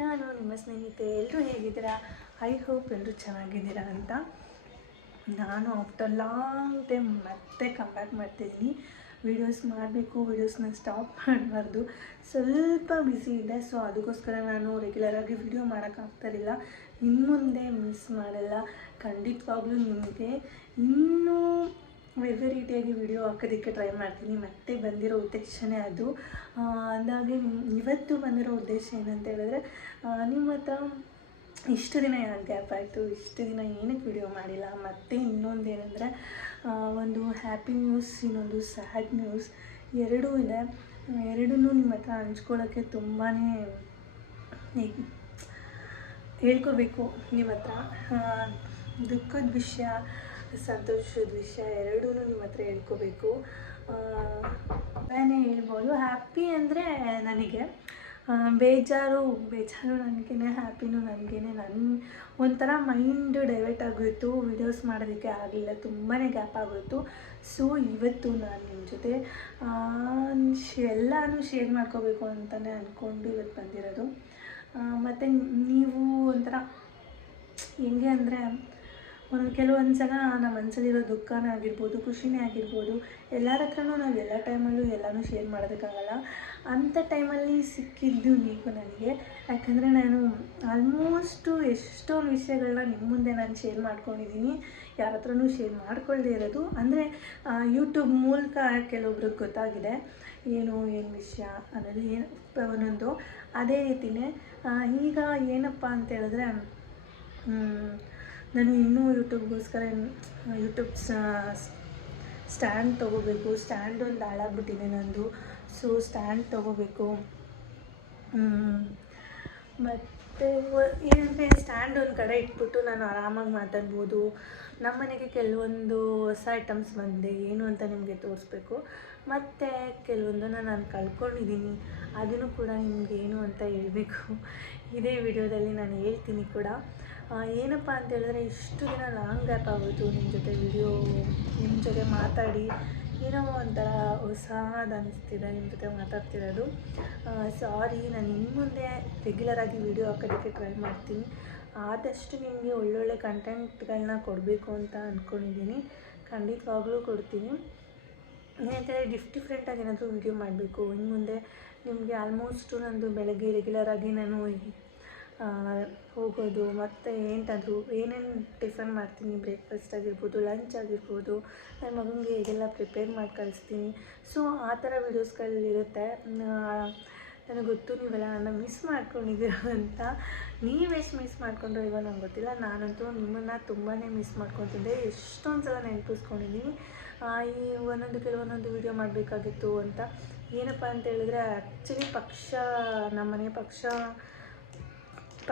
ನಾನು ನಿಮ್ಮ ಸ್ನೇಹಿತೆ ಎಲ್ಲರೂ ಹೇಗಿದ್ದೀರಾ? ಐ ಹೋಪ್ ಎಲ್ಲರೂ ಚೆನ್ನಾಗಿದ್ದೀರಾ ಅಂತ. ನಾನು ಆಫ್ಟರ್ ಲಾಂಗ್ ಟೈಮ್ ಮತ್ತೆ ಕಂಬ್ಯಾಕ್ ಮಾಡ್ತಿದ್ದೀನಿ. ವೀಡಿಯೋಸ್ ಮಾಡಬೇಕು ವೀಡಿಯೋಸ್ನ ಸ್ಟಾಪ್ ಮಾಡಬಾರ್ದು. ಸ್ವಲ್ಪ ಬ್ಯುಸಿ ಇದೆ ಸೊ ಅದಕ್ಕೋಸ್ಕರ ನಾನು ರೆಗ್ಯುಲರಾಗಿ ವೀಡಿಯೋ ಮಾಡೋಕ್ಕಾಗ್ತಾರಿಲ್ಲ ಇನ್ನು ಮುಂದೆ ಮಿಸ್ ಮಾಡಲ್ಲ. ಖಂಡಿತವಾಗ್ಲೂ ನಿಮಗೆ ಇನ್ನೂ ವೆರೈಟಿಯಾಗಿ ವಿಡಿಯೋ ಹಾಕೋದಕ್ಕೆ ಟ್ರೈ ಮಾಡ್ತೀನಿ. ಮತ್ತೆ ಬಂದಿರೋ ಉದ್ದೇಶನೇ ಅದು. ಅಂದಾಗೆ ಇವತ್ತು ಬಂದಿರೋ ಉದ್ದೇಶ ಏನಂತ ಹೇಳಿದ್ರೆ ನಿಮ್ಮ ಹತ್ರ ಇಷ್ಟು ದಿನ ಯಾಕೆ ಗ್ಯಾಪ್ ಆಯಿತು, ಇಷ್ಟು ದಿನ ಏನಕ್ಕೆ ವಿಡಿಯೋ ಮಾಡಿಲ್ಲ. ಮತ್ತು ಇನ್ನೊಂದು ಏನಂದರೆ ಒಂದು ಹ್ಯಾಪಿ ನ್ಯೂಸ್ ಇನ್ನೊಂದು ಸ್ಯಾಡ್ ನ್ಯೂಸ್ ಎರಡೂ ಇದೆ. ಎರಡೂ ನಿಮ್ಮ ಹತ್ರ ಹಂಚ್ಕೊಳ್ಳೋಕ್ಕೆ ತುಂಬಾ ಹೇಳ್ಕೋಬೇಕು ನಿಮ್ಮ ಹತ್ರ. ದುಃಖದ ವಿಷಯ ಸಂತೋಷದ ವಿಷಯ ಎರಡೂ ನಿಮ್ಮ ಹತ್ರ ಹೇಳ್ಕೋಬೇಕು. ನಾನೇ ಹೇಳ್ಬೋದು. ಹ್ಯಾಪಿ ಅಂದರೆ ನನಗೆ ಬೇಜಾರು ಬೇಜಾರು ನನಗೇನೆ ಹ್ಯಾಪಿನೂ ನನಗೇನೆ. ನನ್ನ ಒಂಥರ ಮೈಂಡ್ ಡೈವರ್ಟ್ ಆಗೋಯಿತು. ವಿಡಿಯೋಸ್ ಮಾಡೋದಕ್ಕೆ ಆಗಲಿಲ್ಲ. ತುಂಬಾ ಗ್ಯಾಪ್ ಆಗೋಯಿತು. ಸೊ ಇವತ್ತು ನಾನು ನಿಮ್ಮ ಜೊತೆ ಎಲ್ಲನೂ ಶೇರ್ ಮಾಡ್ಕೋಬೇಕು ಅಂತಲೇ ಅಂದ್ಕೊಂಡು ಇವತ್ತು ಬಂದಿರೋದು. ಮತ್ತು ನೀವು ಒಂಥರ, ಹೆಂಗೆ ಅಂದರೆ ಒಂದು ಕೆಲವೊಂದು ಸಲ ನಮ್ಮ ಮನಸ್ಸಲ್ಲಿರೋ ದುಃಖನೇ ಆಗಿರ್ಬೋದು, ಖುಷಿನೇ ಆಗಿರ್ಬೋದು, ಎಲ್ಲರ ಹತ್ರನೂ ನಾವು ಎಲ್ಲ ಟೈಮಲ್ಲೂ ಎಲ್ಲನೂ ಶೇರ್ ಮಾಡೋದಕ್ಕಾಗಲ್ಲ. ಅಂಥ ಟೈಮಲ್ಲಿ ಸಿಕ್ಕಿದ್ದು ನೀವು ನನಗೆ. ಯಾಕಂದರೆ ನಾನು ಆಲ್ಮೋಸ್ಟು ಎಷ್ಟೊಂದು ವಿಷಯಗಳನ್ನ ನಿಮ್ಮ ಮುಂದೆ ನಾನು ಶೇರ್ ಮಾಡ್ಕೊಂಡಿದ್ದೀನಿ. ಯಾರ ಹತ್ರನೂ ಶೇರ್ ಮಾಡ್ಕೊಳ್ದೇ ಇರೋದು. ಅಂದರೆ ಯೂಟ್ಯೂಬ್ ಮೂಲಕ ಕೆಲವೊಬ್ರಿಗೆ ಗೊತ್ತಾಗಿದೆ. ಏನು ಏನು ವಿಷಯ ಅನ್ನೋದು ಏನು ಒಂದೊಂದು ಅದೇ ರೀತಿಯೇ ಈಗ ಏನಪ್ಪ ಅಂತ ಹೇಳಿದ್ರೆ ನಾನು ಇನ್ನೂ ಯೂಟ್ಯೂಬ್ಗೋಸ್ಕರ ಯೂಟ್ಯೂಬ್ ಸ್ಟ್ಯಾಂಡ್ ತೊಗೋಬೇಕು. ಸ್ಟ್ಯಾಂಡ್ ಒಂದು ಹಾಳಾಗ್ಬಿಟ್ಟಿದೆ ನಂದು. ಸೊ, ಸ್ಟ್ಯಾಂಡ್ ತೊಗೋಬೇಕು. ಮತ್ತು ಏನಂದರೆ ಸ್ಟ್ಯಾಂಡ್ ಒಂದು ಕಡೆ ಇಟ್ಬಿಟ್ಟು ನಾನು ಆರಾಮಾಗಿ ಮಾತಾಡ್ಬೋದು. ನಮ್ಮ ಮನೆಗೆ ಕೆಲವೊಂದು ಹೊಸ ಐಟಮ್ಸ್ ಬಂದಿದೆ. ಏನು ಅಂತ ನಿಮಗೆ ತೋರಿಸ್ಬೇಕು. ಮತ್ತು ಕೆಲವೊಂದನ್ನು ನಾನು ಕಳ್ಕೊಂಡಿದ್ದೀನಿ. ಅದನ್ನು ಕೂಡ ನಿಮ್ಗೆ ಏನು ಅಂತ ಹೇಳಬೇಕು? ಇದೇ ವಿಡಿಯೋದಲ್ಲಿ ನಾನು ಹೇಳ್ತೀನಿ ಕೂಡ. ಏನಪ್ಪ ಅಂತ ಹೇಳಿದ್ರೆ ಇಷ್ಟು ದಿನ ಲಾಂಗ್ ಗ್ಯಾಪ್ ಆಗೋದು ನಿಮ್ಮ ಜೊತೆ ವಿಡಿಯೋ ನಿಮ್ಮ ಜೊತೆ ಮಾತಾಡಿ. ಏನೋ ಒಂಥರ ಹೊಸದು ಅನಿಸ್ತಿದೆ ನಿಮ್ಮ ಜೊತೆ ಮಾತಾಡ್ತಿರೋದು. ಸಾರಿ ನಾನು ಇನ್ನು ಮುಂದೆ ರೆಗ್ಯುಲರಾಗಿ ವಿಡಿಯೋ ಹಾಕೋದಕ್ಕೆ ಟ್ರೈ ಮಾಡ್ತೀನಿ. ಆದಷ್ಟು ನಿಮಗೆ ಒಳ್ಳೊಳ್ಳೆ ಕಂಟೆಂಟ್ಗಳನ್ನ ಕೊಡಬೇಕು ಅಂತ ಅಂದ್ಕೊಂಡಿದ್ದೀನಿ ಖಂಡಿತವಾಗ್ಲೂ ಕೊಡ್ತೀನಿ. ಏನಂತೇಳಿ ಡಿಫ್ ಡಿಫ್ರೆಂಟಾಗಿ ಏನಾದರೂ ವೀಡಿಯೋ ಮಾಡಬೇಕು. ಇನ್ನು ಮುಂದೆ ನಿಮಗೆ ಆಲ್ಮೋಸ್ಟು ನಂದು ಬೆಳಗ್ಗೆ ರೆಗ್ಯುಲರಾಗಿ ನಾನು ಹೋಗೋದು, ಮತ್ತು ಏನಾದರೂ ಏನೇನು ಟಿಫನ್ ಮಾಡ್ತೀನಿ ಬ್ರೇಕ್ಫಾಸ್ಟ್ ಆಗಿರ್ಬೋದು ಲಂಚ್ ಆಗಿರ್ಬೋದು ನನ್ನ ಮಗನಿಗೆ ಹೇಗೆಲ್ಲ ಪ್ರಿಪೇರ್ ಮಾಡಿ ಕಳಿಸ್ತೀನಿ ಸೊ ಆ ಥರ ವೀಡಿಯೋಸ್ಗಳಿರುತ್ತೆ ನನಗೆ ಗೊತ್ತು, ನೀವೆಲ್ಲ ನನ್ನ ಮಿಸ್ ಮಾಡ್ಕೊಂಡಿದ್ದೀರ ಅಂತ ನೀವೆಷ್ಟು ಮಿಸ್ ಮಾಡ್ಕೊಂಡ್ರೋ ಇವಾಗ ನಂಗೆ ಗೊತ್ತಿಲ್ಲ. ನಾನಂತೂ ನಿಮ್ಮನ್ನು ತುಂಬಾ ಮಿಸ್ ಮಾಡ್ಕೊತಿದ್ದೆ. ಎಷ್ಟೊಂದು ಸಲ ನೆನಪಿಸ್ಕೊಂಡಿದ್ದೀನಿ ಈ ಒಂದೊಂದು ಕೆಲವೊಂದೊಂದು ವೀಡಿಯೋ ಮಾಡಬೇಕಾಗಿತ್ತು ಅಂತ. ಏನಪ್ಪ ಅಂತ ಹೇಳಿದ್ರೆ ಆ್ಯಕ್ಚುಲಿ ಪಕ್ಷ ನಮ್ಮ ಮನೆ ಪಕ್ಷ,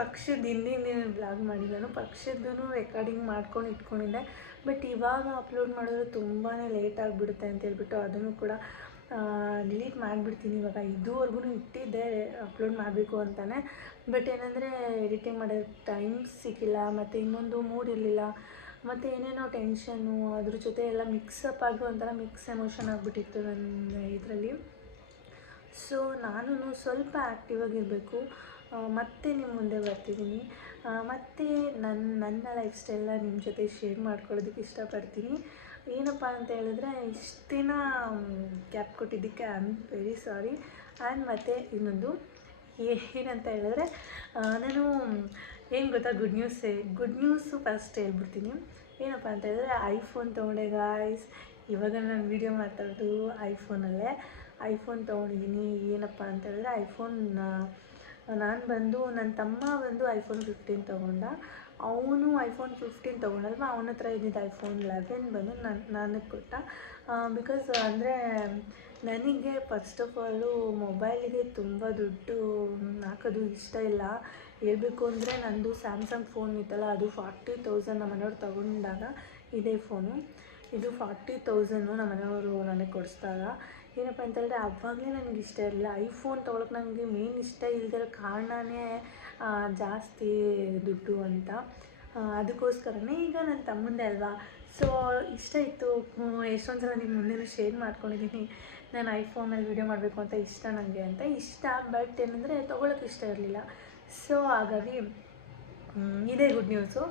ಪಕ್ಷದ ಹಿಂದಿನ ದಿನ ಬ್ಲಾಗ್ ಮಾಡಿದ್ದಾನು ಪಕ್ಷದ್ದು ರೆಕಾರ್ಡಿಂಗ್ ಮಾಡ್ಕೊಂಡು ಇಟ್ಕೊಂಡಿದ್ದೆ. ಬಟ್ ಇವಾಗ ಅಪ್ಲೋಡ್ ಮಾಡಿದ್ರೆ ತುಂಬಾ ಲೇಟ್ ಆಗಿಬಿಡುತ್ತೆ ಅಂತ ಹೇಳ್ಬಿಟ್ಟು ಅದನ್ನು ಕೂಡ ಡಿಲೀಟ್ ಮಾಡಿಬಿಡ್ತೀನಿ ಇವಾಗ. ಇದುವರೆಗೂ ಇಟ್ಟಿದ್ದೆ ಅಪ್ಲೋಡ್ ಮಾಡಬೇಕು ಅಂತಲೇ ಬಟ್ ಏನಂದರೆ ಎಡಿಟಿಂಗ್ ಮಾಡೋ ಟೈಮ್ ಸಿಕ್ಕಿಲ್ಲ, ಮತ್ತು ಇನ್ನೊಂದು ಮೂಡ್ ಇರಲಿಲ್ಲ, ಮತ್ತು ಏನೇನೋ ಟೆನ್ಷನ್ನು ಅದ್ರ ಜೊತೆ ಎಲ್ಲ ಮಿಕ್ಸಪ್ ಆಗಿ ಒಂಥರ ಮಿಕ್ಸ್ ಎಮೋಷನ್ ಆಗಿಬಿಟ್ಟಿತ್ತು ನನ್ನ ಇದರಲ್ಲಿ. ಸೊ ನಾನು ಸ್ವಲ್ಪ ಆ್ಯಕ್ಟಿವ್ ಆಗಿರಬೇಕು. ಮತ್ತೆ ನಿಮ್ಮ ಮುಂದೆ ಬರ್ತಿದ್ದೀನಿ ಮತ್ತು ಮತ್ತೆ ನನ್ನ ನನ್ನ ಲೈಫ್ ಸ್ಟೈಲ್ನ ನಿಮ್ಮ ಜೊತೆ ಶೇರ್ ಮಾಡ್ಕೊಳ್ಳೋದಕ್ಕೆ ಇಷ್ಟಪಡ್ತೀನಿ. ಏನಪ್ಪ ಅಂತ ಹೇಳಿದ್ರೆ ಇಷ್ಟು ದಿನ ಕ್ಯಾಪ್ ಕೊಟ್ಟಿದ್ದಕ್ಕೆ I am very sorry and ಮತ್ತು ಇನ್ನೊಂದು ಏನಂತ ಹೇಳಿದ್ರೆ ನಾನು, ಏನು ಗೊತ್ತಾ good news good news first ಹೇಳ್ಬಿಡ್ತೀನಿ. ಏನಪ್ಪ ಅಂತ ಹೇಳಿದ್ರೆ ಐಫೋನ್ ತೊಗೊಂಡೆ ಗಾಯ್ಸ್ ಇವಾಗ ನಾನು ವೀಡಿಯೋ ಮಾತಾಡೋದು ಐಫೋನಲ್ಲೇ ಐಫೋನ್ ತೊಗೊಂಡಿದ್ದೀನಿ ಏನಪ್ಪ ಅಂತ ಹೇಳಿದ್ರೆ ಐಫೋನ್ ನಾನು ಬಂದು ನನ್ನ ತಮ್ಮ ಬಂದು ಐಫೋನ್ ಫಿಫ್ಟೀನ್ ತೊಗೊಂಡ. ಅವನು ಐಫೋನ್ ಫಿಫ್ಟೀನ್ ತೊಗೊಂಡಲ್ವ? ಅವನ ಹತ್ರ ಇದ್ದಿದ್ದು ಐಫೋನ್ ಲೆವೆನ್ ಬಂದು ನನ್ನ ನನಗೆ ಕೊಟ್ಟ. ಬಿಕಾಸ್ ಅಂದರೆ ನನಗೆ ಫಸ್ಟ್ ಆಫ್ ಆಲು ಮೊಬೈಲಿಗೆ ತುಂಬ ದುಡ್ಡು ಹಾಕೋದು ಇಷ್ಟ ಇಲ್ಲ. ಹೇಳಬೇಕು ಅಂದರೆ ನಂದು ಸ್ಯಾಮ್ಸಂಗ್ ಫೋನ್ ಇತ್ತಲ್ಲ, ಅದು ಫಾರ್ಟಿ ತೌಸಂಡ್ ನಮ್ಮ ಮನೆಯವ್ರು ತೊಗೊಂಡಾಗ ಇದೇ ಫೋನು ಇದು ಫಾರ್ಟಿ ತೌಸಂಡು ನಮ್ಮ ಮನೆಯವರು ನನಗೆ ಕೊಡಿಸ್ದಾಗ. ಏನಪ್ಪ ಅಂತ ಹೇಳಿದ್ರೆ ಅವಾಗಲೇ ನನಗೆ ಇಷ್ಟ ಇರಲಿಲ್ಲ. ಐಫೋನ್ ತೊಗೊಳಕ್ಕೆ ನನಗೆ ಮೇನ್ ಇಷ್ಟ ಇಲ್ದಿರೋ ಕಾರಣನೇ ಜಾಸ್ತಿ ದುಡ್ಡು ಅಂತ. ಅದಕ್ಕೋಸ್ಕರನೇ ಈಗ ನನ್ನ ತಮ್ಮಂದೇ ಅಲ್ವಾ? ಸೊ ಇಷ್ಟ ಇತ್ತು. ಎಷ್ಟೊಂದು ಸಲ ನಿಮ್ಮ ಮುಂದೆನೂ ಶೇರ್ ಮಾಡ್ಕೊಂಡಿದ್ದೀನಿ. ನಾನು ಐಫೋನಲ್ಲಿ ವೀಡಿಯೋ ಮಾಡಬೇಕು ಅಂತ ಇಷ್ಟ ನನಗೆ ಅಂತ. ಇಷ್ಟ ಬಟ್ ಏನಂದರೆ ತೊಗೊಳಕ್ಕೆ ಇಷ್ಟ ಇರಲಿಲ್ಲ. ಸೊ ಹಾಗಾಗಿ ಇದೇ ಗುಡ್ ನ್ಯೂಸು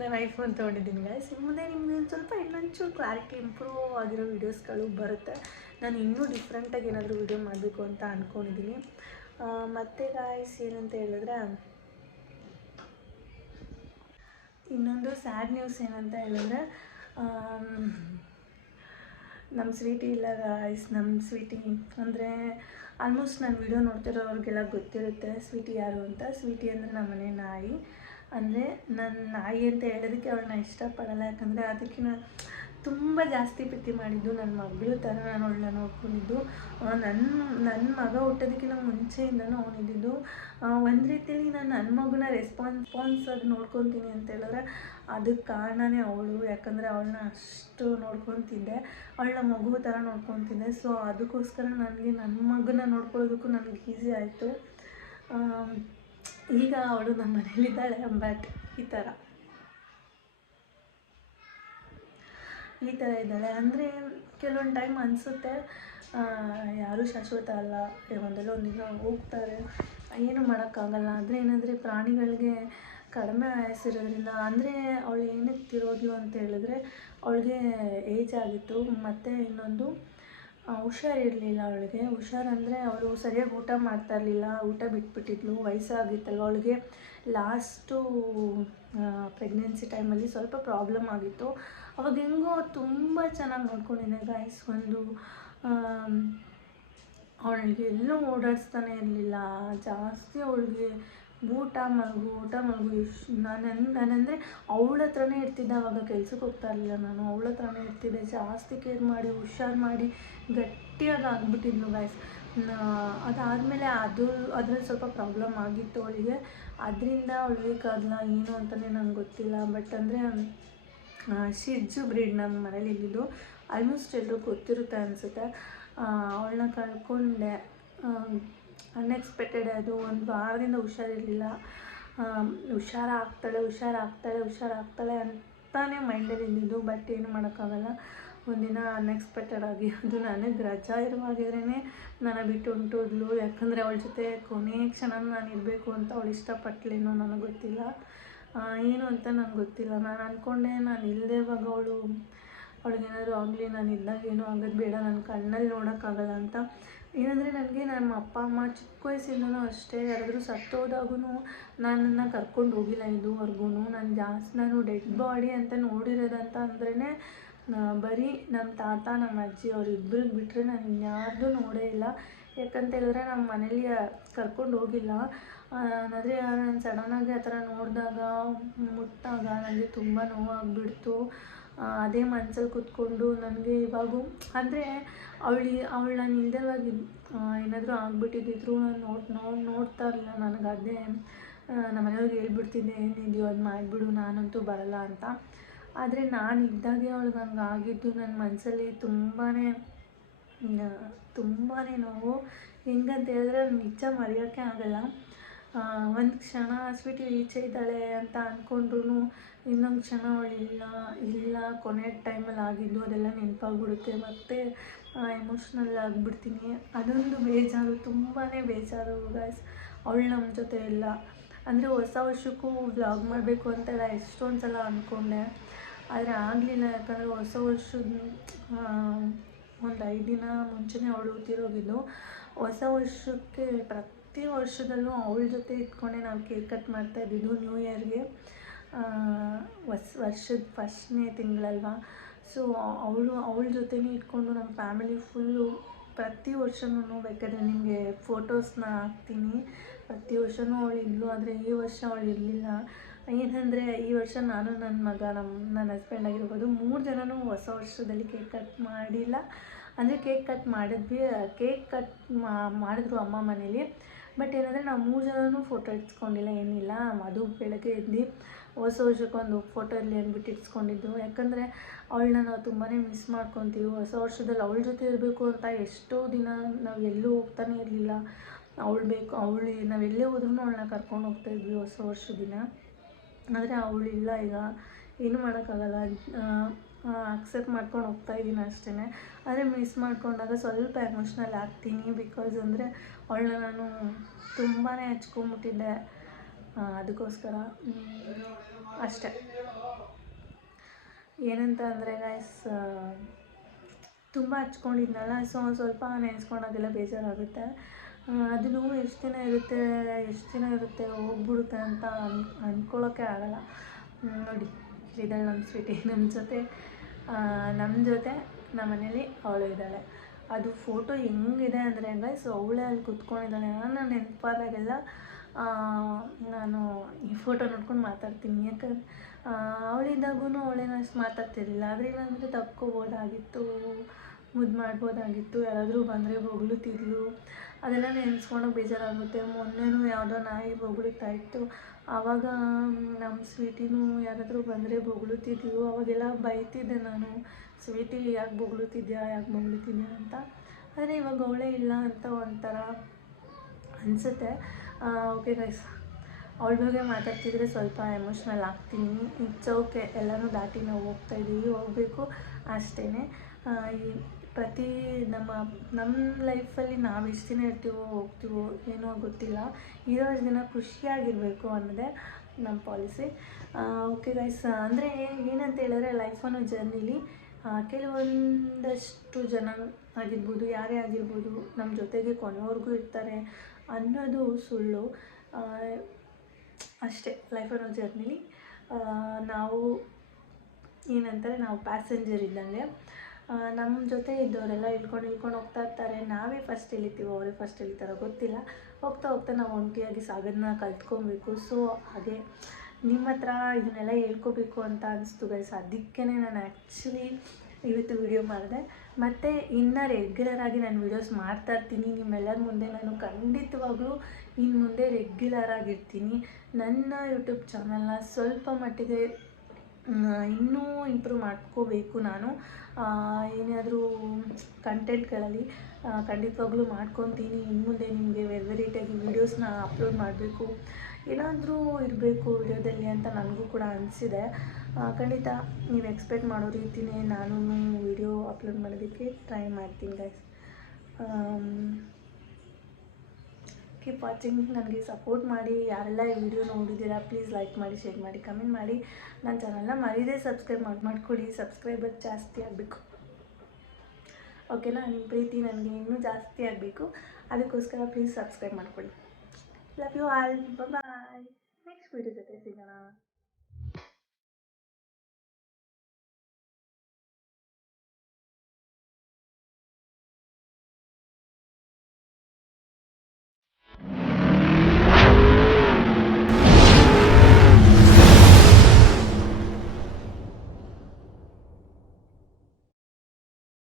ನಾನು ಐಫೋನ್ ತೊಗೊಂಡಿದ್ದೀನಿ ಗೈಸ್ ಮುಂದೆ ನಿಮ್ಗೆ ಸ್ವಲ್ಪ ಇನ್ನೊಂಚೂರು ಕ್ಲಾರಿಟಿ ಇಂಪ್ರೂವ್ ಆಗಿರೋ ವೀಡಿಯೋಸ್ಗಳು ಬರುತ್ತೆ. ನಾನು ಇನ್ನೂ ಡಿಫ್ರೆಂಟಾಗಿ ಏನಾದರೂ ವೀಡಿಯೋ ಮಾಡಬೇಕು ಅಂತ ಅಂದ್ಕೊಂಡಿದ್ದೀನಿ ಮತ್ತು ಗಾಯ್ಸ್ ಏನಂತ ಹೇಳಿದ್ರೆ, ಇನ್ನೊಂದು ಸ್ಯಾಡ್ ನ್ಯೂಸ್ ಏನಂತ ಹೇಳಿದ್ರೆ ನಮ್ಮ ಸ್ವೀಟಿ ಇಲ್ಲ ಗಾಯ್ಸ್ ನಮ್ಮ ಸ್ವೀಟಿ ಅಂದರೆ ಆಲ್ಮೋಸ್ಟ್ ನಾನು ವಿಡಿಯೋ ನೋಡ್ತಿರೋರಿಗೆಲ್ಲ ಗೊತ್ತಿರುತ್ತೆ ಸ್ವೀಟಿ ಯಾರು ಅಂತ. ಸ್ವೀಟಿ ಅಂದರೆ ನಮ್ಮ ಮನೆ ನಾಯಿ. ಅಂದರೆ ನನ್ನ ನಾಯಿ ಅಂತ ಹೇಳೋದಕ್ಕೆ ಅವಳನ್ನ ಇಷ್ಟಪಡಲ್ಲ. ಯಾಕಂದರೆ ಅದಕ್ಕೆ ನಾನು ತುಂಬ ಜಾಸ್ತಿ ಪ್ರೀತಿ ಮಾಡಿದ್ದು ನನ್ನ ಮಗಳು ಥರ ನಾನು ಅವಳನ್ನ ನೋಡ್ಕೊಂಡಿದ್ದು. ನನ್ನ ನನ್ನ ಮಗ ಹುಟ್ಟೋದಕ್ಕಿಂತ ಮುಂಚೆಯಿಂದನೂ ಅವನಿದ್ದು ಒಂದು ರೀತಿಯಲ್ಲಿ ನಾನು ನನ್ನ ಮಗುನ ರೆಸ್ಪಾನ್ಸ್ ಆಗಿ ನೋಡ್ಕೊತೀನಿ ಅಂತ ಹೇಳಿದ್ರೆ ಅದಕ್ಕೆ ಕಾರಣನೇ ಅವಳು. ಯಾಕಂದರೆ ಅವಳನ್ನ ಅಷ್ಟು ನೋಡ್ಕೊತಿದ್ದೆ. ಅವಳನ್ನ ಮಗು ಥರ ನೋಡ್ಕೊತಿದ್ದೆ. ಸೊ ಅದಕ್ಕೋಸ್ಕರ ನನಗೆ ನನ್ನ ಮಗನ ನೋಡ್ಕೊಳ್ಳೋದಕ್ಕೂ ನನಗೆ ಈಸಿ ಆಯಿತು. ಈಗ ಅವಳು ನಮ್ಮ ಮನೇಲಿದ್ದಾಳೆ ಬಟ್ ಈ ಥರ. ಈ ಥರ ಇದ್ದಾಳೆ. ಅಂದರೆ ಕೆಲವೊಂದು ಟೈಮ್ ಅನಿಸುತ್ತೆ ಯಾರೂ ಶಾಶ್ವತ ಅಲ್ಲ. ಒಂದಲ್ಲ ಒಂದು ದಿನ ಹೋಗ್ತಾರೆ. ಏನು ಮಾಡೋಕ್ಕಾಗಲ್ಲ. ಆದರೆ ಏನಂದರೆ ಪ್ರಾಣಿಗಳಿಗೆ ಕಡಿಮೆ ಆಯಸ್ಸಿರೋದ್ರಿಂದ, ಅಂದರೆ ಅವಳು ಏನಕ್ಕೆ ತಿರೋದ್ಲು ಅಂತ ಹೇಳಿದ್ರೆ, ಅವಳಿಗೆ ಏಜ್ ಆಗಿತ್ತು. ಮತ್ತು ಇನ್ನೊಂದು ಹುಷಾರಿರಲಿಲ್ಲ ಅವಳಿಗೆ. ಹುಷಾರಂದರೆ ಅವಳು ಸರಿಯಾಗಿ ಊಟ ಮಾಡ್ತಾ ಇರಲಿಲ್ಲ. ಊಟ ಬಿಟ್ಬಿಟ್ಟಿದ್ಲು. ವಯಸ್ಸಾಗಿತ್ತಲ್ವ ಅವಳಿಗೆ. ಲಾಸ್ಟು ಪ್ರೆಗ್ನೆನ್ಸಿ ಟೈಮಲ್ಲಿ ಸ್ವಲ್ಪ ಪ್ರಾಬ್ಲಮ್ ಆಗಿತ್ತು. ಅವಾಗ ಹೆಂಗೋ ತುಂಬ ಚೆನ್ನಾಗಿ ನೋಡ್ಕೊಂಡಿದ್ದೆ ಗಾಯ್ಸ್ ಒಂದು ಅವಳಿಗೆ ಎಲ್ಲೂ ಓಡಾಡಿಸ್ತಾನೆ ಇರಲಿಲ್ಲ. ಜಾಸ್ತಿ ಅವಳಿಗೆ ಊಟ ಮಲಗು ಊಟ ಮಲಗು ಎಷ್ಟು ನಾನು ನಾನಂದರೆ ಅವಳ ಹತ್ರನೇ ಇರ್ತಿದ್ದೆ, ಅವಾಗ ಕೆಲ್ಸಕ್ಕೆ ಹೋಗ್ತಾ ಇರಲಿಲ್ಲ ನಾನು. ಅವಳ ಹತ್ರನೇ ಇರ್ತಿದ್ದೆ. ಜಾಸ್ತಿ ಕೇರ್ ಮಾಡಿ, ಹುಷಾರು ಮಾಡಿ, ಗಟ್ಟಿಯಾಗಿ ಆಗ್ಬಿಟ್ಟಿದ್ಲು ಗಾಯ್ಸ್ ಅದಾದಮೇಲೆ ಅದು, ಅದ್ರಲ್ಲಿ ಸ್ವಲ್ಪ ಪ್ರಾಬ್ಲಮ್ ಆಗಿತ್ತು ಅವಳಿಗೆ. ಅದರಿಂದ ಅವಳು ಬೇಕಾದ್ಲ ಏನು ಅಂತಲೇ ನಂಗೆ ಗೊತ್ತಿಲ್ಲ. ಬಟ್ ಅಂದರೆ ಶಿರ್ಜು ಬ್ರೀಡ್ ನಮ್ಮ ಮನೇಲಿ ಇದ್ದಿದ್ದು ಆಲ್ಮೋಸ್ಟ್ ಎಲ್ಲರೂ ಗೊತ್ತಿರುತ್ತೆ ಅನಿಸುತ್ತೆ. ಅವಳನ್ನ ಕಳ್ಕೊಂಡೆ ಅನ್ಎಕ್ಸ್ಪೆಕ್ಟೆಡ್ ಅದು, ಒಂದು ವಾರದಿಂದ ಹುಷಾರಿರಲಿಲ್ಲ. ಹುಷಾರಾಗ್ತಾಳೆ ಹುಷಾರಾಗ್ತಾಳೆ ಹುಷಾರಾಗ್ತಾಳೆ ಅಂತಾನೆ ಮೈಂಡಲ್ಲಿ ಇದ್ದಿದ್ದು, ಬಟ್ ಏನು ಮಾಡೋಕ್ಕಾಗಲ್ಲ. ಒಂದಿನ ಅನ್ಎಕ್ಸ್ಪೆಕ್ಟೆಡ್ ಆಗಿ, ಅದು ನನಗೆ ರಜಾ ಇರುವಾಗಿದ್ರೇ ನಾನು ಬಿಟ್ಟು ಹೊಂಟೋದ್ಲು. ಯಾಕಂದರೆ ಅವಳ ಜೊತೆ ಕೊನೆ ಕ್ಷಣ ನಾನು ಇರಬೇಕು ಅಂತ ಅವಳು ಇಷ್ಟಪಟ್ಲೇನೋ ನನಗೆ ಗೊತ್ತಿಲ್ಲ. ಏನು ಅಂತ ನಂಗೆ ಗೊತ್ತಿಲ್ಲ. ನಾನು ಅಂದ್ಕೊಂಡೆ ನಾನು ಇಲ್ಲದೆ ಇವಾಗ ಅವಳು ಅವಳಿಗೇನಾದ್ರು ಆಗಲಿ, ನಾನು ಇದ್ದಾಗ ಏನೂ ಆಗೋದು ಬೇಡ ನನ್ನ ಕಣ್ಣಲ್ಲಿ ನೋಡೋಕ್ಕಾಗಲ್ಲ ಅಂತ. ಏನಂದರೆ ನನಗೆ ನಮ್ಮ ಅಪ್ಪ, ಅಮ್ಮ ಚಿಕ್ಕ ವಯಸ್ಸಿಂದನೂ ಅಷ್ಟೇ, ಯಾರಾದರೂ ಸತ್ತೋದಾಗೂ ನನ್ನನ್ನು ಕರ್ಕೊಂಡು ಹೋಗಿಲ್ಲ ಇದುವರೆಗೂ ನಾನು ಜಾಸ್ತಿ ನಾನು ಡೆಡ್ ಬಾಡಿ ಅಂತ ನೋಡಿರೋದಂತ ಅಂದ್ರೇ ಬರೀ ನಮ್ಮ ತಾತ ನಮ್ಮ ಅಜ್ಜಿ ಅವರಿಬ್ಬರಿಗೆ ಬಿಟ್ಟರೆ ನಾನು ಇನ್ಯಾರ್ದೂ ನೋಡೇ ಇಲ್ಲ. ಯಾಕಂತ ಹೇಳಿದ್ರೆ ನಮ್ಮ ಮನೇಲಿ ಕರ್ಕೊಂಡು ಹೋಗಿಲ್ಲ. ಆದರೆ ನಾನು ಸಡನ್ನಾಗಿ ಆ ಥರ ನೋಡಿದಾಗ ಮುಟ್ಟಾಗ ನನಗೆ ತುಂಬ ನೋವಾಗ್ಬಿಡ್ತು. ಅದೇ ಮನ್ಸಲ್ಲಿ ಕೂತ್ಕೊಂಡು ನನಗೆ ಇವಾಗೂ ಅಂದರೆ ಅವಳಿ, ಅವಳು ನಾನು ಇಲ್ದವಾಗ ಏನಾದರೂ ಆಗಿಬಿಟ್ಟಿದ್ದಿದ್ರು ನಾನು ನೋಡಿ ನೋಡಿ, ನೋಡ್ತಾ ಇರಲಿಲ್ಲ ನನಗೆ ಅದೇ ನಮ್ಮ ಮನೆಯವ್ರಿಗೆ ಹೇಳ್ಬಿಡ್ತಿದ್ದೆ ಏನಿದೆಯೋ ಅದು ಮಾಡಿಬಿಡು, ನಾನಂತೂ ಬರಲ್ಲ ಅಂತ. ಆದರೆ ನಾನು ಇದ್ದಾಗೆ ಅವಳು ಹಂಗೆ ಆಗಿದ್ದು ನನ್ನ ಮನಸ್ಸಲ್ಲಿ ತುಂಬಾ ತುಂಬಾ ನೋವು. ಹೆಂಗಂತ ಹೇಳಿದ್ರೆ ನಿಜ ಮರೆಯೋಕ್ಕೆ ಆಗಲ್ಲ. ಒಂದು ಕ್ಷಣ ಸ್ವೀಟಿ ಈಚೆ ಇದ್ದಾಳೆ ಅಂತ ಅಂದ್ಕೊಂಡ್ರು ಇನ್ನೊಂದು ಕ್ಷಣ ಅವಳು ಇಲ್ಲ ಇಲ್ಲ, ಕೊನೆ ಟೈಮಲ್ಲಿ ಆಗಿದ್ದು ಅದೆಲ್ಲ ನೆನಪಾಗ್ಬಿಡುತ್ತೆ ಮತ್ತು ಎಮೋಷ್ನಲ್ ಆಗಿಬಿಡ್ತೀನಿ. ಅದೊಂದು ಬೇಜಾರು ತುಂಬಾ ಬೇಜಾರು ಗಾಯ್ಸ್ ಅವಳು ನಮ್ಮ ಜೊತೆ ಇಲ್ಲ. ಅಂದರೆ ಹೊಸ ವರ್ಷಕ್ಕೂ ವ್ಲಾಗ್ ಮಾಡಬೇಕು ಅಂತೆಲ್ಲ ಎಷ್ಟೊಂದು ಸಲ ಅಂದ್ಕೊಂಡೆ ಆದರೆ ಆಗಲಿಲ್ಲ, ಯಾಕಂದರೆ ಹೊಸ ವರ್ಷದ ಒಂದು ಐದು ದಿನ ಮುಂಚೆನೇ ಅವಳು ತೀರೋಗಿದ್ದು ಹೊಸ ವರ್ಷಕ್ಕೆ ಪ್ರತಿ ವರ್ಷದಲ್ಲೂ ಅವಳ ಜೊತೆ ಇಟ್ಕೊಂಡೆ ನಾವು ಕೇಕ್ ಕಟ್ ಮಾಡ್ತಾ ಇದ್ದಿದ್ದು ನ್ಯೂ ಇಯರ್ಗೆ ಹೊಸ ವರ್ಷದ ಫಸ್ಟ್ನೇ ತಿಂಗಳಲ್ವಾ? ಸೊ ಅವಳು ಅವಳ ಜೊತೆನೇ ಇಟ್ಕೊಂಡು ನಮ್ಮ ಫ್ಯಾಮಿಲಿ ಫುಲ್ಲು ಪ್ರತಿ ವರ್ಷನೂ ಬೇಕಾದರೆ ನಿಮಗೆ ಫೋಟೋಸ್ನ ಹಾಕ್ತೀನಿ. ಪ್ರತಿ ವರ್ಷವೂ ಅವಳು ಇದ್ಲು ಆದರೆ ಈ ವರ್ಷ ಅವಳು ಇರಲಿಲ್ಲ. ಏನಂದರೆ ಈ ವರ್ಷ ನಾನು ನನ್ನ ಮಗ ನಮ್ಮ ನನ್ನ ಹಸ್ಬೆಂಡ್ ಆಗಿರ್ಬೋದು, ಮೂರು ಜನನೂ ಹೊಸ ವರ್ಷದಲ್ಲಿ ಕೇಕ್ ಕಟ್ ಮಾಡಿಲ್ಲ. ಅಂದರೆ ಕೇಕ್ ಕಟ್ ಮಾಡಿದ್ವಿ, ಕೇಕ್ ಕಟ್ ಮಾಡಿದ್ರು ಅಮ್ಮ ಮನೇಲಿ. ಬಟ್ ಏನಂದರೆ ನಾವು ಮೂರು ಜನನೂ ಫೋಟೋ ಇಟ್ಸ್ಕೊಂಡಿಲ್ಲ ಏನಿಲ್ಲ. ಮಧು ಬೆಳಗ್ಗೆ ಎದ್ದು ಹೊಸ ವರ್ಷಕ್ಕೊಂದು ಫೋಟೋ ಇರಲಿ ಅಂದ್ಬಿಟ್ಟು ಇಟ್ಸ್ಕೊಂಡಿದ್ದು ಯಾಕಂದರೆ ಅವಳನ್ನ ನಾವು ತುಂಬಾ ಮಿಸ್ ಮಾಡ್ಕೊತೀವಿ. ಹೊಸ ವರ್ಷದಲ್ಲಿ ಅವಳ ಜೊತೆ ಇರಬೇಕು ಅಂತ ಎಷ್ಟೋ ದಿನ ನಾವು ಎಲ್ಲೂ ಹೋಗ್ತಾನೆ ಇರಲಿಲ್ಲ. ಅವಳು ಬೇಕು, ಅವಳು ಎಲ್ಲೇ ಹೋದ್ರೂ ಅವಳನ್ನ ಕರ್ಕೊಂಡು ಹೋಗ್ತಾ ಇದ್ವಿ ಹೊಸ ವರ್ಷದ ದಿನ. ಆದರೆ ಅವಳಿಲ್ಲ ಈಗ. ಏನು ಮಾಡೋಕ್ಕಾಗಲ್ಲ. ಅಕ್ಸೆಪ್ಟ್ ಮಾಡ್ಕೊಂಡು ಹೋಗ್ತಾ ಇದ್ದೀನಿ ಅಷ್ಟೇ ಆದರೆ ಮಿಸ್ ಮಾಡ್ಕೊಂಡಾಗ ಸ್ವಲ್ಪ ಎಮೋಷ್ನಲ್ ಆಗ್ತೀನಿ ಬಿಕಾಸ್ ಅಂದರೆ ಅವಳನ್ನ ನಾನು ತುಂಬಾ ಹಚ್ಕೊಂಬಿಟ್ಟಿದ್ದೆ ಅದಕ್ಕೋಸ್ಕರ. ಅಷ್ಟೆ. ಏನಂತ ಅಂದರೆ ಗೈಸ್ ತುಂಬ ಹಚ್ಕೊಂಡಿದ್ನಲ್ಲ ಸೊ ಸ್ವಲ್ಪ ನೆನೆಸ್ಕೊಂಡಾಗೆಲ್ಲ ಬೇಜಾರಾಗುತ್ತೆ. ಅದನ್ನು ಎಷ್ಟು ದಿನ ಇರುತ್ತೆ, ಎಷ್ಟು ದಿನ ಇರುತ್ತೆ, ಹೋಗ್ಬಿಡುತ್ತೆ ಅಂತ ಅನ್ ಅಂದ್ಕೊಳ್ಳೋಕ್ಕೆ ಆಗಲ್ಲ. ನೋಡಿ. ಇದ್ದಾಳೆ ನಮ್ಮ ಸ್ವೀಟಿ, ನಮ್ಮ ಜೊತೆ ನಮ್ಮ ಜೊತೆ, ನಮ್ಮ ಮನೇಲಿ ಅವಳು ಇದ್ದಾಳೆ ಅದು ಫೋಟೋ ಹೆಂಗಿದೆ ಅಂದರೆ ಗೈಸ್ ಅವಳೇ ಅಲ್ಲಿ ಕುತ್ಕೊಂಡಿದ್ದಾಳೆ. ನಾನು ನೆನಪಾದಾಗೆಲ್ಲ ನಾನು ಈ ಫೋಟೋ ನೋಡ್ಕೊಂಡು ಮಾತಾಡ್ತೀನಿ. ಯಾಕಂದ್ರೆ ಅವಳಿದ್ದಾಗೂ ಅವಳೇನು ಅಷ್ಟು ಮಾತಾಡ್ತಿರ್ಲಿಲ್ಲ. ಆದರೆ ಇಲ್ಲಾಂದರೆ ತಪ್ಕೋಬೋದಾಗಿತ್ತು ಮುದ್ದು ಮಾಡ್ಬೋದಾಗಿತ್ತು, ಯಾರಾದರೂ ಬಂದರೆ ಬೊಗಳುತ್ತಿದ್ಲು ಅದೆಲ್ಲ ನೆನೆಸ್ಕೊಂಡು ಬೇಜಾರಾಗುತ್ತೆ. ಮೊನ್ನೆನೂ ಯಾವುದೋ ನಾಯಿ ಬೊಗಳುತ್ತಾ ಇತ್ತು ಆವಾಗ ನಮ್ಮ ಸ್ವೀಟಿನೂ ಯಾರಾದರೂ ಬಂದರೆ ಬೊಗಳುತ್ತಿದ್ಲು ಅವಾಗೆಲ್ಲ ಬೈತಿದ್ದೆ ನಾನು. ಸ್ವೀಟಿ, ಯಾಕೆ ಬೊಗಳುತ್ತಿದ್ಯಾ ಯಾಕೆ ಬೊಗಳುತ್ತಿದ್ಯಾ ಅಂತ. ಆದರೆ ಇವಾಗ ಅವಳೇ ಇಲ್ಲ ಅಂತ ಒಂಥರ ಅನಿಸುತ್ತೆ. ಓಕೆ ಗೈಸ್ ಅವಳ ಬಗ್ಗೆ ಮಾತಾಡ್ತಿದ್ರೆ ಸ್ವಲ್ಪ ಎಮೋಷ್ನಲ್ ಆಗ್ತೀನಿ. ಇಟ್ಸ್ ಓಕೆ ಎಲ್ಲನೂ ದಾಟಿ ನಾವು ಹೋಗ್ತಾ ಇದ್ದೀವಿ ಹೋಗಬೇಕು ಅಷ್ಟೇ ಪ್ರತಿ ನಮ್ಮ ನಮ್ಮ ಲೈಫಲ್ಲಿ ನಾವು ಎಷ್ಟು ದಿನ ಇರ್ತೀವೋ, ಹೋಗ್ತೀವೋ ಏನೋ ಗೊತ್ತಿಲ್ಲ. ಇರೋ ದಿನ ಖುಷಿಯಾಗಿರಬೇಕು ಅನ್ನೋದೇ ನಮ್ಮ ಪಾಲಿಸಿ ಓಕೆ ಗೈಸ್ ಅಂದರೆ ಏನಂತ ಹೇಳಿದ್ರೆ ಲೈಫ್ ಅನ್ನೋ ಜರ್ನಿಲಿ ಕೆಲವೊಂದಷ್ಟು ಜನ ಆಗಿರ್ಬೋದು, ಯಾರೇ ಆಗಿರ್ಬೋದು ನಮ್ಮ ಜೊತೆಗೆ ಕೊನೆವರೆಗೂ ಇರ್ತಾರೆ ಅನ್ನೋದು ಸುಳ್ಳು. ಅಷ್ಟೇ ಲೈಫ್ ಅನ್ನೋ ಜರ್ನಿಲಿ ನಾವು ಏನಂತಾರೆ, ನಾವು ಪ್ಯಾಸೆಂಜರ್ ಇದ್ದಂಗೆ. ನಮ್ಮ ಜೊತೆ ಇದ್ದವರೆಲ್ಲ ಇಳ್ಕೊಂಡು ಇಳ್ಕೊಂಡು ಹೋಗ್ತಾ ಇರ್ತಾರೆ. ನಾವೇ ಫಸ್ಟ್ ಇಳಿತೀವೋ, ಅವರೇ ಫಸ್ಟ್ ಇಳಿತಾರೋ ಗೊತ್ತಿಲ್ಲ. ಹೋಗ್ತಾ ಹೋಗ್ತಾ ನಾವು ಒಂಟಿಯಾಗಿ ಸಾಗೋದನ್ನ ಕಲ್ತ್ಕೊಬೇಕು ಸೊ ಹಾಗೆ ನಿಮ್ಮ ಹತ್ರ ಇದನ್ನೆಲ್ಲ ಹೇಳ್ಕೊಬೇಕು ಅಂತ ಅನಿಸ್ತು ಗೈಸ್ ಅದಕ್ಕೆ ನಾನು ಆ್ಯಕ್ಚುಲಿ ಇವತ್ತು ವಿಡಿಯೋ ಮಾಡಿದೆ. ಮತ್ತು ಇನ್ನು ರೆಗ್ಯುಲರ್ ಆಗಿ ನಾನು ವೀಡಿಯೋಸ್ ಮಾಡ್ತಾ ಇರ್ತೀನಿ. ನಿಮ್ಮೆಲ್ಲರ ಮುಂದೆ ನಾನು ಖಂಡಿತವಾಗ್ಲೂ ಇನ್ನು ಮುಂದೆ ರೆಗ್ಯುಲರ್ ಆಗಿರ್ತೀನಿ. ನನ್ನ ಯೂಟ್ಯೂಬ್ ಚಾನಲ್ನ ಸ್ವಲ್ಪ ಮಟ್ಟಿಗೆ ಇನ್ನೂ ಇಂಪ್ರೂವ್ ಮಾಡ್ಕೋಬೇಕು ನಾನು. ಏನಾದರೂ ಕಂಟೆಂಟ್ಗಳಲ್ಲಿ ಖಂಡಿತವಾಗ್ಲೂ ಮಾಡ್ಕೊತೀನಿ. ಇನ್ನು ಮುಂದೆ ನಿಮಗೆ ವೆರಿ ವೆರೈಟಿಯಾಗಿ ವೀಡಿಯೋಸ್ನ ಅಪ್ಲೋಡ್ ಮಾಡಬೇಕು. ಏನಾದರೂ ಇರಬೇಕು ವಿಡಿಯೋದಲ್ಲಿ ಅಂತ ನನಗೂ ಕೂಡ ಅನಿಸಿದೆ. ಖಂಡಿತ ನೀವು ಎಕ್ಸ್ಪೆಕ್ಟ್ ಮಾಡೋ ರೀತಿಯೇ ನಾನು ವಿಡಿಯೋ ಅಪ್ಲೋಡ್ ಮಾಡೋದಕ್ಕೆ ಟ್ರೈ ಮಾಡ್ತೀನಿ ಗೈಸ್ ಕೀಪ್ ವಾಚಿಂಗ್ ನನಗೆ ಸಪೋರ್ಟ್ ಮಾಡಿ. ಯಾರೆಲ್ಲ ಈ ವಿಡಿಯೋ ನೋಡಿದ್ದೀರಾ ಪ್ಲೀಸ್ ಲೈಕ್ ಮಾಡಿ ಶೇರ್ ಮಾಡಿ ಕಮೆಂಟ್ ಮಾಡಿ. ನನ್ನ ಚಾನಲ್ನ ಮರೀದೇ ಸಬ್ಸ್ಕ್ರೈಬ್ ಮಾಡಿ, ಮಾಡಿಕೊಡಿ. ಸಬ್ಸ್ಕ್ರೈಬರ್ ಜಾಸ್ತಿ ಆಗಬೇಕು. ಓಕೆನಾ ನಿಮ್ಮ ಪ್ರೀತಿ ನನಗೆ ಇನ್ನೂ ಜಾಸ್ತಿ ಆಗಬೇಕು. ಅದಕ್ಕೋಸ್ಕರ ಪ್ಲೀಸ್ ಸಬ್ಸ್ಕ್ರೈಬ್ ಮಾಡ್ಕೊಳ್ಳಿ love you all bye next video ಜೊತೆ ಸಿಗೋಣ.